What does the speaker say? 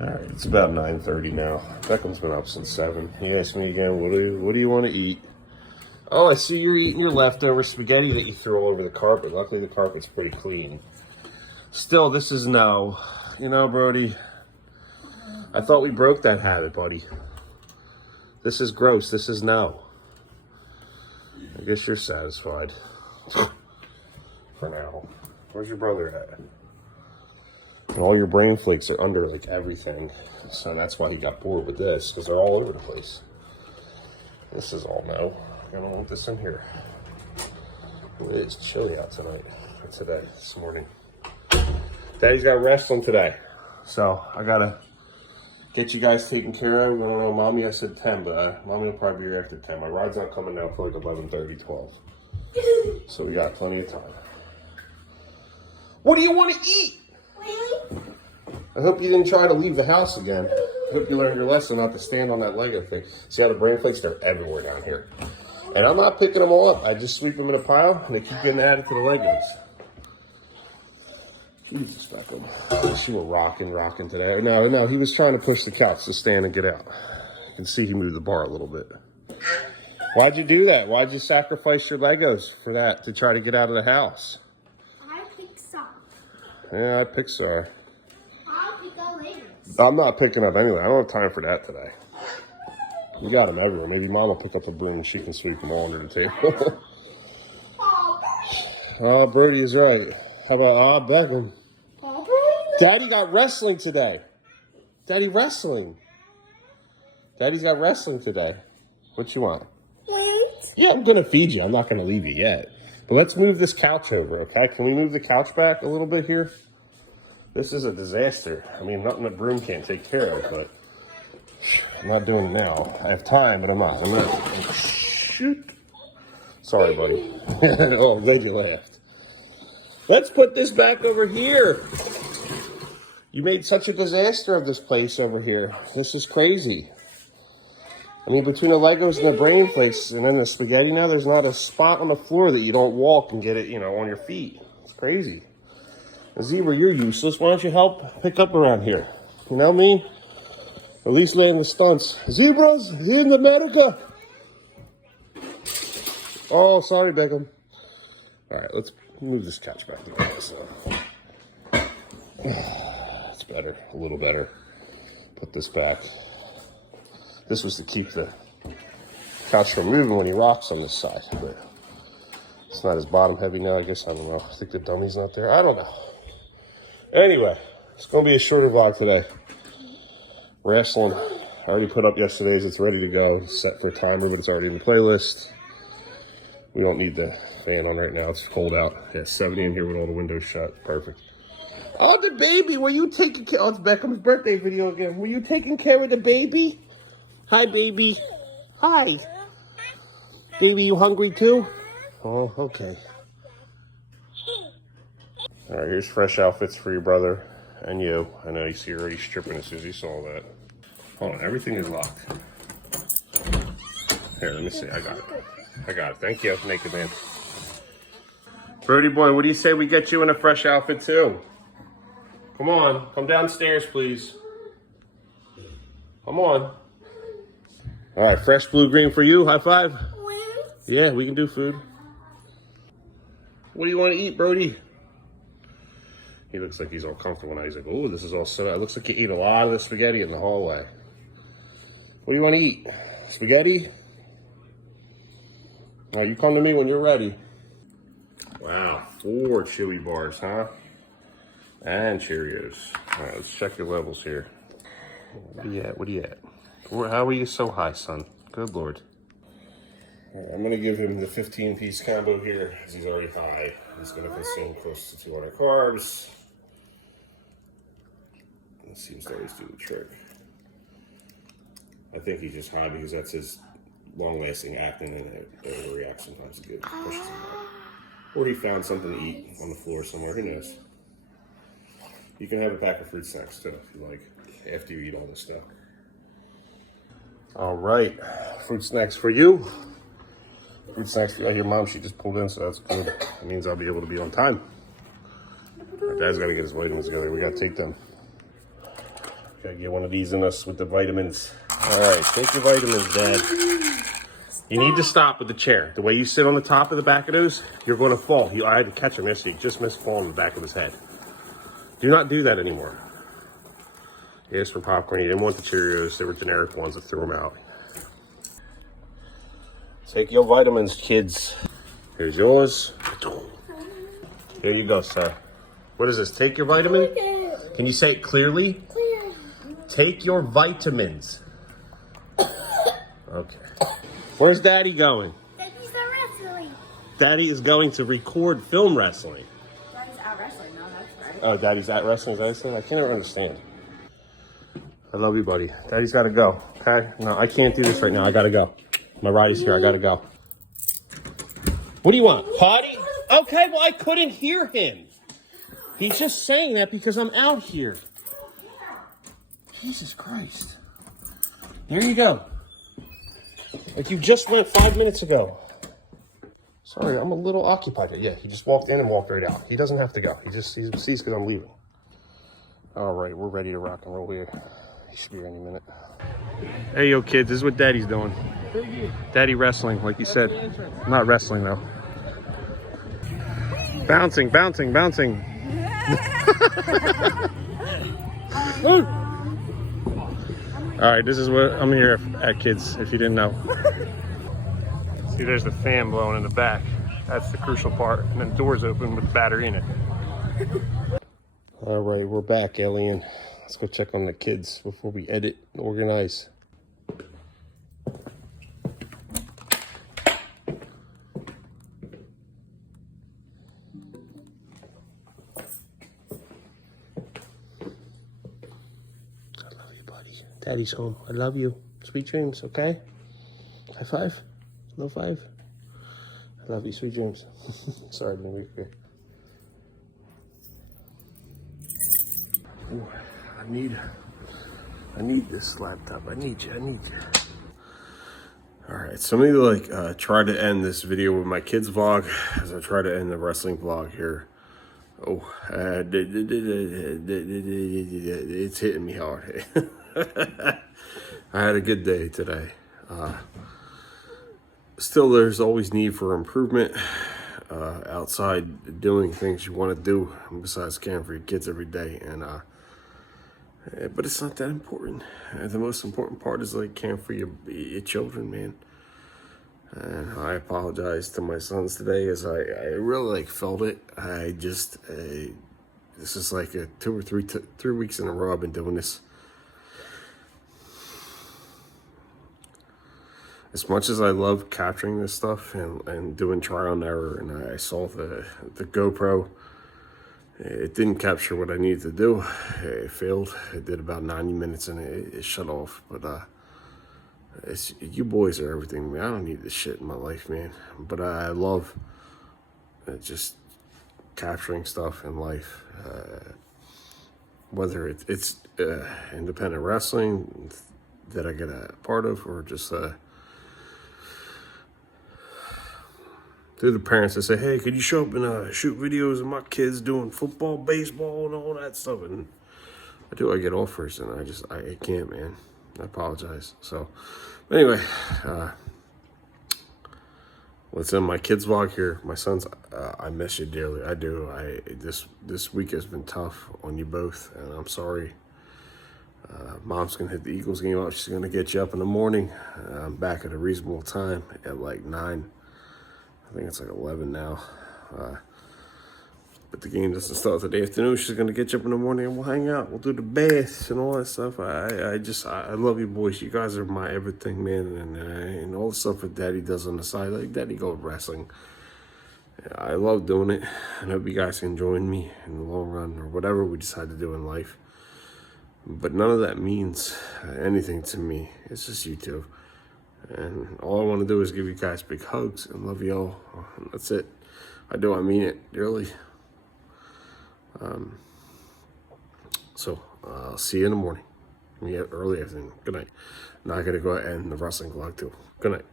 All right, it's about 9:30 now. Beckham's been up since 7. He asked me again, what do you want to eat? Oh, I see you're eating your leftover spaghetti that you threw all over the carpet. Luckily, the carpet's pretty clean. Still, this is no. You know, Brody, I thought we broke that habit, buddy. This is gross. This is no. I guess you're satisfied. For now. Where's your brother at? And all your brain flakes are under like everything. So that's why he got bored with this, because they're all over the place. This is all no. I'm gonna want this in here. It is chilly out tonight. Or today, this morning. Daddy's got wrestling today. So I gotta get you guys taken care of. I don't know, Mommy, I said 10, but Mommy will probably be here after 10. My ride's not coming now for like 11:30, 12. So we got plenty of time. What do you want to eat? I hope you didn't try to leave the house again. I hope you learned your lesson not to stand on that Lego thing. See how the brain flakes? They're everywhere down here. And I'm not picking them all up. I just sweep them in a pile, and they keep getting added to the Legos. Jesus, Beckham. You were rocking today. No, he was trying to push the couch to stand and get out. You can see he moved the bar a little bit. Why'd you do that? Why'd you sacrifice your Legos for that to try to get out of the house? I Pixar. Yeah, I Pixar. I pick up Legos. I'm not picking up anyway. I don't have time for that today. You got them everywhere. Maybe Mom will pick up a broom and she can sweep them all under the table. Oh, Brody is right. How about Beckham? Daddy got wrestling today. Daddy wrestling. Daddy's got wrestling today. What you want? Yeah, I'm going to feed you. I'm not going to leave you yet. But let's move this couch over, okay? Can we move the couch back a little bit here? This is a disaster. I mean, nothing that broom can't take care of, but I'm not doing it now. I have time, but I'm not. Shoot. Sorry, buddy. Oh, I'm glad you laughed. Let's put this back over here. You made such a disaster of this place over here. This is crazy. I mean, between the Legos and the brain flakes and then the spaghetti now, there's not a spot on the floor that you don't walk and get it, you know, on your feet. It's crazy. Zebra, you're useless. Why don't you help pick up around here? You know me? At least land the stunts. Zebras in America. Oh, sorry, Beckham. All right, let's move this couch back together. So. It's better, a little better. Put this back. This was to keep the couch from moving when he rocks on this side, but it's not as bottom heavy now, I guess. I don't know. I think the dummy's not there. I don't know. Anyway, it's going to be a shorter vlog today. Wrestling. I already put up yesterday's. It's ready to go. It's set for a timer, but it's already in the playlist. We don't need the fan on right now. It's cold out. Yeah, 70 in here with all the windows shut. Perfect. Oh, the baby. Were you taking care? Oh, it's Beckham's birthday video again. Were you taking care of the baby? Hi, baby. Hi. Baby, you hungry too? Oh, okay. All right, here's fresh outfits for your brother and you. I know you see you're already stripping as soon as you saw that. Hold on, everything is locked. Here, let me see. I got it. Thank you, naked man. Brody boy, what do you say we get you in a fresh outfit too? Come on, come downstairs, please. Come on. All right, fresh blue green for you. High five. Yeah, we can do food. What do you want to eat, Brody? He looks like he's all comfortable now. He's like, oh, this is all so. It looks like you ate a lot of the spaghetti in the hallway. What do you want to eat? Spaghetti? All right, you come to me when you're ready. Wow, 4 chewy bars, huh? And Cheerios. All right, let's check your levels here. What are you at? What are you at? How are you so high, son? Good Lord. All right, I'm going to give him the 15-piece combo here because he's already high. He's going to consume close to 200 carbs. It seems to always do the trick. I think he's just high because that's his long-lasting acting and it overreacts sometimes. It pushes him out. Or he found something to eat on the floor somewhere. Who knows? You can have a pack of fruit snacks too if you like, after you eat all this stuff. All right, fruit snacks for you. Fruit snacks for your mom. She just pulled in, so that's good. That means I'll be able to be on time. My dad's got to get his vitamins together. We got to take them. Gotta get one of these in us with the vitamins. All right, take your vitamins, Dad. You need to stop with the chair. The way you sit on the top of the back of those, you're going to fall. I had to catch him yesterday. He just missed falling in the back of his head. Do not do that anymore. He asked for popcorn. He didn't want the Cheerios. They were generic ones. I threw them out. Take your vitamins, kids. Here's yours. Here you go, sir. What is this? Take your vitamin? Can you say it clearly? Take your vitamins. Okay. Where's Daddy going? Daddy's at wrestling. Daddy is going to record film wrestling. Daddy's at wrestling. No, that's right. Oh, Daddy's at wrestling? Is that what I said? I can't understand. I love you, buddy. Daddy's got to go, okay? No, I can't do this right now. I got to go. My ride is here. I got to go. What do you want? Potty? Okay, well, I couldn't hear him. He's just saying that because I'm out here. Jesus Christ. There you go. Like you just went 5 minutes ago. Sorry, I'm a little occupied. Yeah, he just walked in and walked right out. He doesn't have to go. He sees because I'm leaving. All right, we're ready to rock and roll here. He should be here any minute. Hey, yo, kids, this is what Daddy's doing. Daddy wrestling, like you said. Not wrestling, though. Bouncing, bouncing, bouncing. All right, this is what I'm here at, kids, if you didn't know. See, there's the fan blowing in the back. That's the crucial part. And then the door's open with the battery in it. All right, we're back, Alien. Let's go check on the kids before we edit and organize. Daddy's home. I love you. Sweet dreams, okay? High five? Low five? I love you. Sweet dreams. Sorry, I've been weak here. Ooh, I need this laptop. I need you. All right, so maybe try to end this video with my kids vlog as I try to end the wrestling vlog here. Oh, it's hitting me hard. I had a good day today. Still, there's always need for improvement outside doing things you want to do besides caring for your kids every day. But it's not that important. The most important part is caring for your children, man. And I apologize to my sons today as I really felt it. This is like 2 or 3 weeks in a row I've been doing this. As much as I love capturing this stuff and doing trial and error, and I saw the GoPro, it didn't capture what I needed to do. It failed. It did about 90 minutes and it shut off. But you boys are everything, man. I don't need this shit in my life, man. But I love just capturing stuff in life. Whether it's independent wrestling that I get a part of, or just through the parents that say, hey, could you show up and shoot videos of my kids doing football, baseball, and all that stuff? And I get offers, and I can't, man. I apologize. So, anyway, let's end my kids vlog here. My sons, I miss you dearly. I do. This week has been tough on you both, and I'm sorry. Mom's gonna hit the Eagles game up. She's gonna get you up in the morning. I'm back at a reasonable time at 9. I think it's 11 now. But the game doesn't start till the afternoon. She's going to get you up in the morning and we'll hang out. We'll do the baths and all that stuff. I love you boys. You guys are my everything, man. And all the stuff that Daddy does on the side. Daddy goes wrestling. I love doing it. I hope you guys can join me in the long run or whatever we decide to do in life. But none of that means anything to me. It's just you two. And all I want to do is give you guys big hugs and love you all. That's it. I mean it dearly. So I'll see you in the morning. Early afternoon. Good night. Now I gotta go and end the wrestling vlog too. Good night.